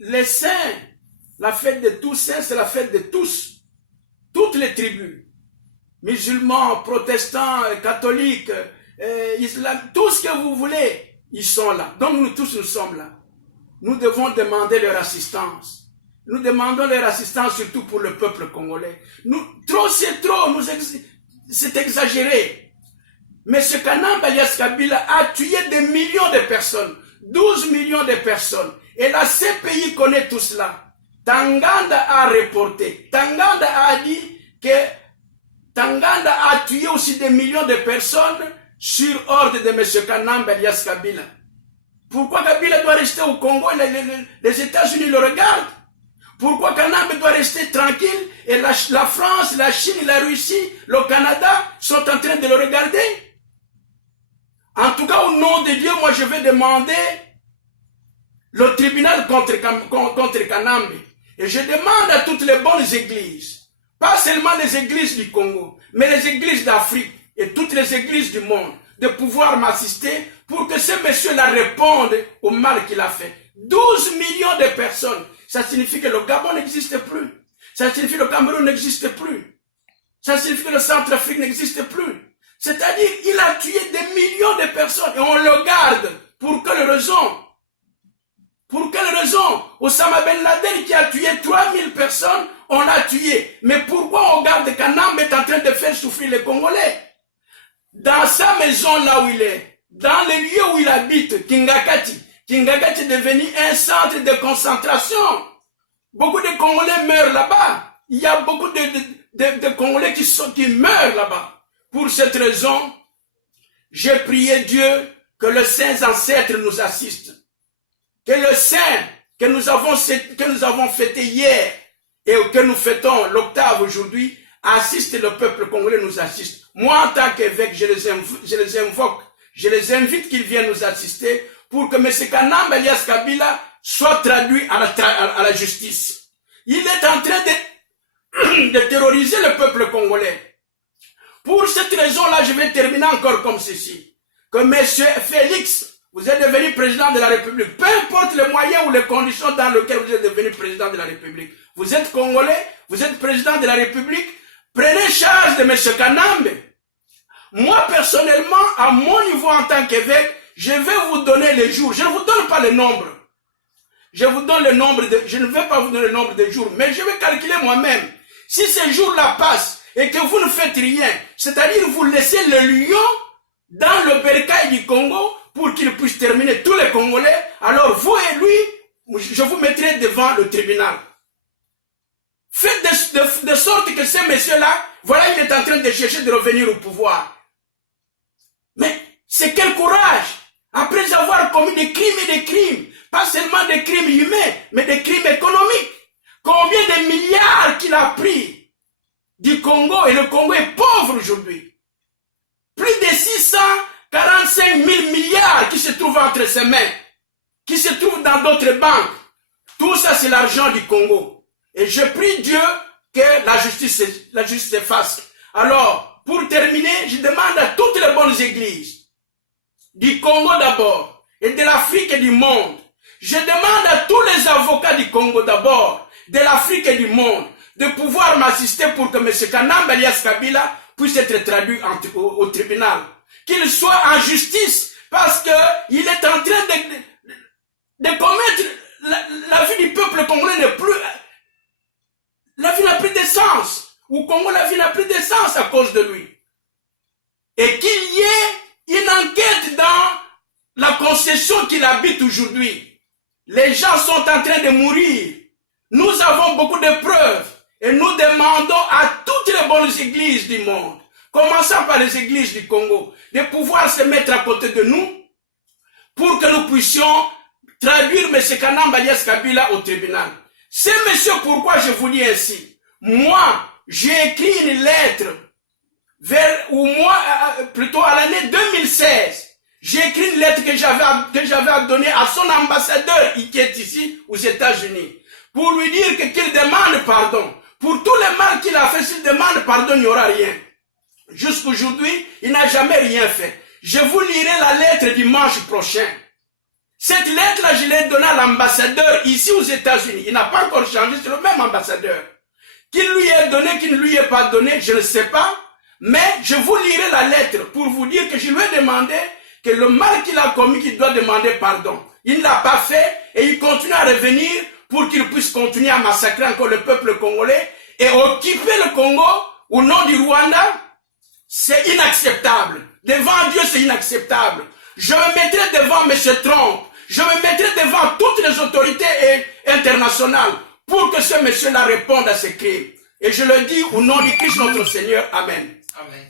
les saints, la fête de tous saints, c'est la fête de tous. Toutes les tribus. Musulmans, protestants, catholiques, islam, tout ce que vous voulez, ils sont là. Donc nous tous, nous sommes là. Nous devons demander leur assistance. Nous demandons leur assistance surtout pour le peuple congolais. Trop c'est trop, c'est exagéré. Mais ce Kanamba Alias Kabila a tué des millions de personnes, 12 millions de personnes. Et la CPI connaît tout cela. Tanganda a reporté. Tanganda a dit que Tanganda a tué aussi des millions de personnes sur ordre de M. Kanamba Alias Kabila. Pourquoi Kabila doit rester au Congo? Les États-Unis le regardent. Pourquoi Kanamba doit rester tranquille et la France, la Chine, la Russie, le Canada sont en train de le regarder? En tout cas, au nom de Dieu, moi je vais demander le tribunal contre Kanamba. Et je demande à toutes les bonnes églises, pas seulement les églises du Congo, mais les églises d'Afrique et toutes les églises du monde, de pouvoir m'assister pour que ce monsieur-là réponde au mal qu'il a fait. 12 millions de personnes. Ça signifie que le Gabon n'existe plus. Ça signifie que le Cameroun n'existe plus. Ça signifie que le Centrafrique n'existe plus. C'est-à-dire, il a tué des millions de personnes et on le garde. Pour quelle raison? Pour quelle raison? Osama Ben Laden qui a tué 3000 personnes, on l'a tué. Mais pourquoi on garde Kanamba est en train de faire souffrir les Congolais? Dans sa maison là où il est, dans le lieu où il habite, Kingakati est devenu un centre de concentration. Beaucoup de Congolais meurent là-bas. Il y a beaucoup de Congolais qui meurent là-bas. Pour cette raison, j'ai prié Dieu que le saint ancêtre nous assiste. Que le saint que nous avons fêté hier et que nous fêtons l'octave aujourd'hui, assiste le peuple congolais, nous assiste. Moi, en tant qu'évêque, je les invoque, je les invite qu'ils viennent nous assister pour que M. Kanamba Alias Kabila soit traduit à la justice. Il est en train de terroriser le peuple congolais. Pour cette raison-là, je vais terminer encore comme ceci. Que M. Félix, vous êtes devenu président de la République. Peu importe les moyens ou les conditions dans lesquelles vous êtes devenu président de la République. Vous êtes Congolais, vous êtes président de la République. Prenez charge de M. Kanamba. Moi, personnellement, à mon niveau en tant qu'évêque, je vais vous donner les jours. Je ne vous donne pas le nombre. Je vous donne le nombre je ne vais pas vous donner le nombre de jours, mais je vais calculer moi-même. Si ces jours-là passent et que vous ne faites rien, c'est-à-dire vous laissez le lion dans le bercail du Congo pour qu'il puisse terminer tous les Congolais, alors vous et lui, je vous mettrai devant le tribunal. Faites de sorte que ce monsieur-là, voilà, il est en train de chercher de revenir au pouvoir. Mais c'est quel courage! Après avoir commis des crimes et des crimes, pas seulement des crimes humains, mais des crimes économiques. Combien de milliards qu'il a pris du Congo, et le Congo est pauvre aujourd'hui. Plus de 645 000 milliards qui se trouvent entre ses mains, qui se trouvent dans d'autres banques. Tout ça, c'est l'argent du Congo. Et je prie Dieu que la justice se fasse. Alors, pour terminer, je demande à toutes les bonnes églises, du Congo d'abord, et de l'Afrique et du monde. Je demande à tous les avocats du Congo d'abord, de l'Afrique et du monde, de pouvoir m'assister pour que M. Kanamba Alias Kabila puisse être traduit au tribunal. Qu'il soit en justice, parce qu'il est en train de commettre la vie du peuple congolais n'est plus... La vie n'a plus de sens. Au Congo, la vie n'a plus de sens à cause de lui. Et qu'il y ait une enquête dans la concession qu'il habite aujourd'hui. Les gens sont en train de mourir. Nous avons beaucoup de preuves. Et nous demandons à toutes les bonnes églises du monde, commençant par les églises du Congo, de pouvoir se mettre à côté de nous pour que nous puissions traduire M. Kanamba Alias Kabila au tribunal. C'est monsieur pourquoi je vous dis ainsi. Moi, j'ai écrit une lettre plutôt à l'année 2016. J'ai écrit une lettre que j'avais donnée à son ambassadeur qui est ici aux États-Unis pour lui dire qu'il demande pardon. Pour tout le mal qu'il a fait, s'il demande pardon, il n'y aura rien. Jusqu'aujourd'hui, il n'a jamais rien fait. Je vous lirai la lettre dimanche prochain. Cette lettre-là, je l'ai donnée à l'ambassadeur ici aux États-Unis. Il n'a pas encore changé, c'est le même ambassadeur. Qu'il lui ait donné, qu'il ne lui ait pas donné, je ne sais pas. Mais je vous lirai la lettre pour vous dire que je lui ai demandé que le mal qu'il a commis, qu'il doit demander pardon. Il ne l'a pas fait et il continue à revenir pour qu'il puisse continuer à massacrer encore le peuple congolais et occuper le Congo au nom du Rwanda. C'est inacceptable. Devant Dieu, c'est inacceptable. Je me mettrai devant M. Trump. Je me mettrai devant toutes les autorités internationales pour que ce monsieur-là réponde à ces crimes. Et je le dis au nom du Christ notre Seigneur. Amen. Amen.